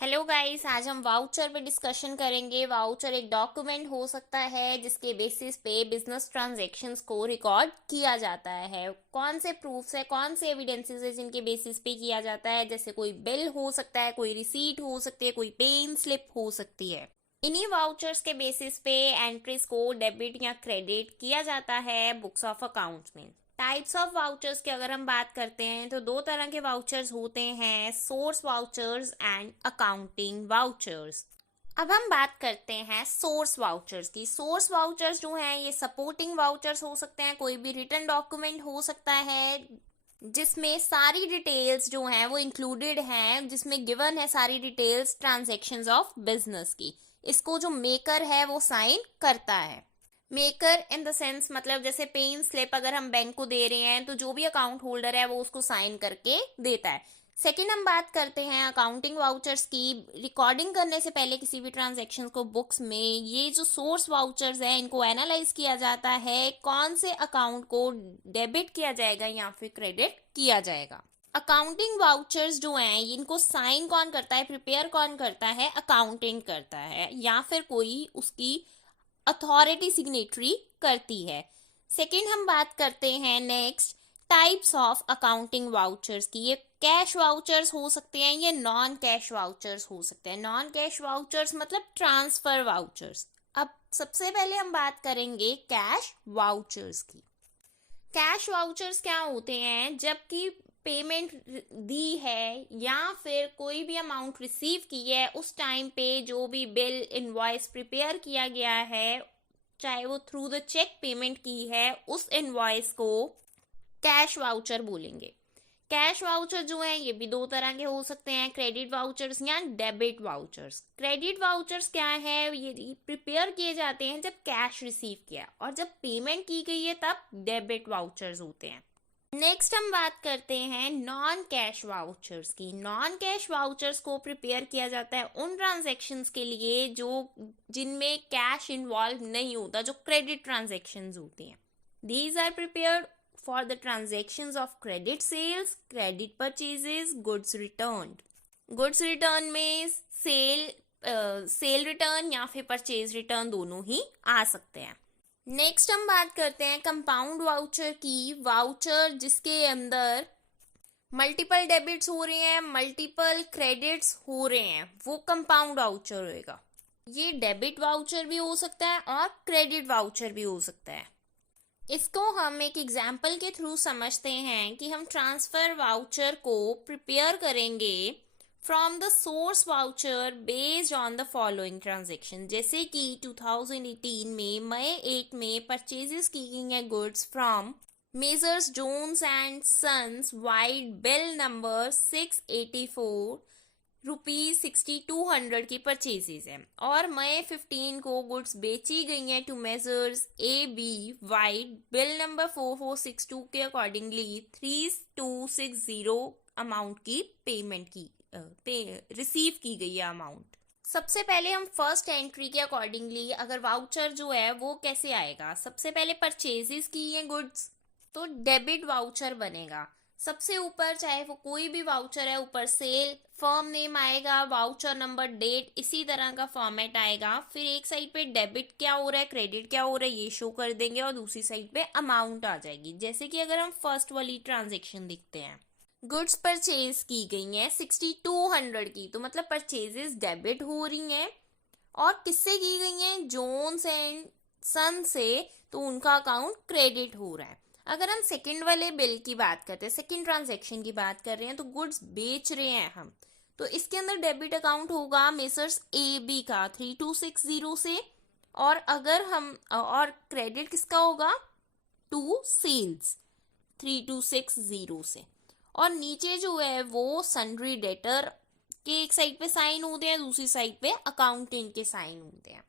Hello guys, आज हम voucher पे डिस्कशन करेंगे। वाउचर एक डॉक्यूमेंट हो सकता है जिसके बेसिस पे बिजनेस ट्रांजैक्शंस को रिकॉर्ड किया जाता है। कौन से प्रूफ्स है, कौन से एविडेंसेस है जिनके बेसिस पे किया जाता है, जैसे कोई बिल हो सकता है, कोई रिसीट हो सकती है, कोई पेन स्लिप हो सकती है। इन्हीं वाउचर्स के बेसिस पे एंट्रीज को डेबिट या क्रेडिट किया जाता है बुक्स ऑफ अकाउंट्स में। टाइप्स ऑफ वाउचर्स की अगर हम बात करते हैं तो दो तरह के वाउचर्स होते हैं, source vouchers and accounting vouchers. अब हम बात करते हैं सोर्स वाउचर्स की। सोर्स वाउचर्स जो हैं ये सपोर्टिंग वाउचर्स हो सकते हैं, कोई भी रिटन डॉक्यूमेंट हो सकता है जिसमें सारी डिटेल्स जो हैं वो इंक्लूडेड हैं, जिसमें गिवन है सारी डिटेल्स ट्रांजैक्शंस ऑफ बिजनेस की। इसको जो मेकर है वो साइन करता है। मेकर इन द सेंस मतलब जैसे पेन स्लिप अगर हम बैंक को दे रहे हैं तो जो भी अकाउंट होल्डर है वो उसको साइन करके देता है। सेकंड हम बात करते हैं अकाउंटिंग वाउचर्स की। रिकॉर्डिंग करने से पहले किसी भी ट्रांजैक्शन को बुक्स में ये जो सोर्स वाउचर्स है इनको एनालाइज किया जाता है, कौन से अकाउंट को डेबिट किया जाएगा या फिर क्रेडिट किया जाएगा। अकाउंटिंग वाउचर्स जो हैं इनको साइन कौन करता है, प्रिपेयर कौन करता है, अकाउंटेंट करता है या फिर कोई उसकी अथॉरिटी सिग्नेटरी करती है। सेकंड हम बात करते हैं next types of accounting vouchers की। ये कैश वाउचर्स हो सकते हैं, ये नॉन कैश वाउचर्स हो सकते हैं। नॉन कैश वाउचर्स मतलब ट्रांसफर वाउचर्स। अब सबसे पहले हम बात करेंगे कैश वाउचर्स की। कैश वाउचर्स क्या होते हैं, जबकि पेमेंट दी है या फिर कोई भी अमाउंट रिसीव की है उस टाइम पे जो भी बिल इनवॉइस प्रिपेयर किया गया है, चाहे वो थ्रू द चेक पेमेंट की है, उस इनवॉइस को कैश वाउचर बोलेंगे। कैश वाउचर जो है ये भी दो तरह के हो सकते हैं, क्रेडिट वाउचर्स या डेबिट वाउचर्स। क्रेडिट वाउचर्स क्या है, ये प्रिपेयर किए जाते हैं जब कैश रिसीव किया, और जब पेमेंट की गई है तब डेबिट वाउचर्स होते हैं। नेक्स्ट हम बात करते हैं नॉन कैश वाउचर्स की। नॉन कैश वाउचर्स को प्रिपेयर किया जाता है उन ट्रांजैक्शंस के लिए जो जिनमें कैश इन्वॉल्व नहीं होता, जो क्रेडिट ट्रांजैक्शंस होती हैं। These are prepared for the transactions of credit sales, credit purchases, goods return. Goods return में सेल रिटर्न या फिर परचेज रिटर्न दोनों ही आ सकते हैं। नेक्स्ट हम बात करते हैं कंपाउंड वाउचर की। वाउचर जिसके अंदर मल्टीपल डेबिट्स हो रहे हैं, मल्टीपल क्रेडिट्स हो रहे हैं, वो कंपाउंड वाउचर होएगा। ये डेबिट वाउचर भी हो सकता है और क्रेडिट वाउचर भी हो सकता है। इसको हम एक एग्जाम्पल के थ्रू समझते हैं कि हम ट्रांसफर वाउचर को प्रिपेयर करेंगे from the source voucher based on the following transaction. जैसे कि 2018 में मई 8 में परचेजेस की गई हैं goods from messrs Jones and sons vide bill number 684 ₹6200 की परचेजेस है, और मई 15 को गुड्स बेची गई हैं to messrs A B vide bill number 4462 के अकॉर्डिंगली 3260 अमाउंट की पेमेंट की रिसीव की गई है अमाउंट। सबसे पहले हम फर्स्ट एंट्री के अकॉर्डिंगली अगर वाउचर जो है वो कैसे आएगा, सबसे पहले परचेजेस की है गुड्स तो डेबिट वाउचर बनेगा। सबसे ऊपर चाहे वो कोई भी वाउचर है, ऊपर सेल फर्म नेम आएगा, वाउचर नंबर, डेट, इसी तरह का फॉर्मेट आएगा। फिर एक साइड पे डेबिट क्या हो रहा है, क्रेडिट क्या हो रहा है ये शो कर देंगे, और दूसरी साइड पे अमाउंट आ जाएगी। जैसे कि अगर हम फर्स्ट वाली ट्रांजेक्शन देखते हैं, गुड्स परचेज की गई हैं 6200 की, तो मतलब परचेजेस डेबिट हो रही हैं। और किससे की गई हैं, जोन्स एंड सन से, तो उनका अकाउंट क्रेडिट हो रहा है। अगर हम सेकंड वाले बिल की बात करते हैं, सेकंड ट्रांजैक्शन की बात कर रहे हैं, तो गुड्स बेच रहे हैं हम, तो इसके अंदर डेबिट अकाउंट होगा मेसर्स ए बी का 3260 से, और अगर हम और क्रेडिट किसका होगा, टू सेल्स 3260 से। और नीचे जो है वो सन्ड्री डेटर के एक साइड पे साइन होते हैं, दूसरी साइड पे अकाउंटेंट के साइन होते हैं।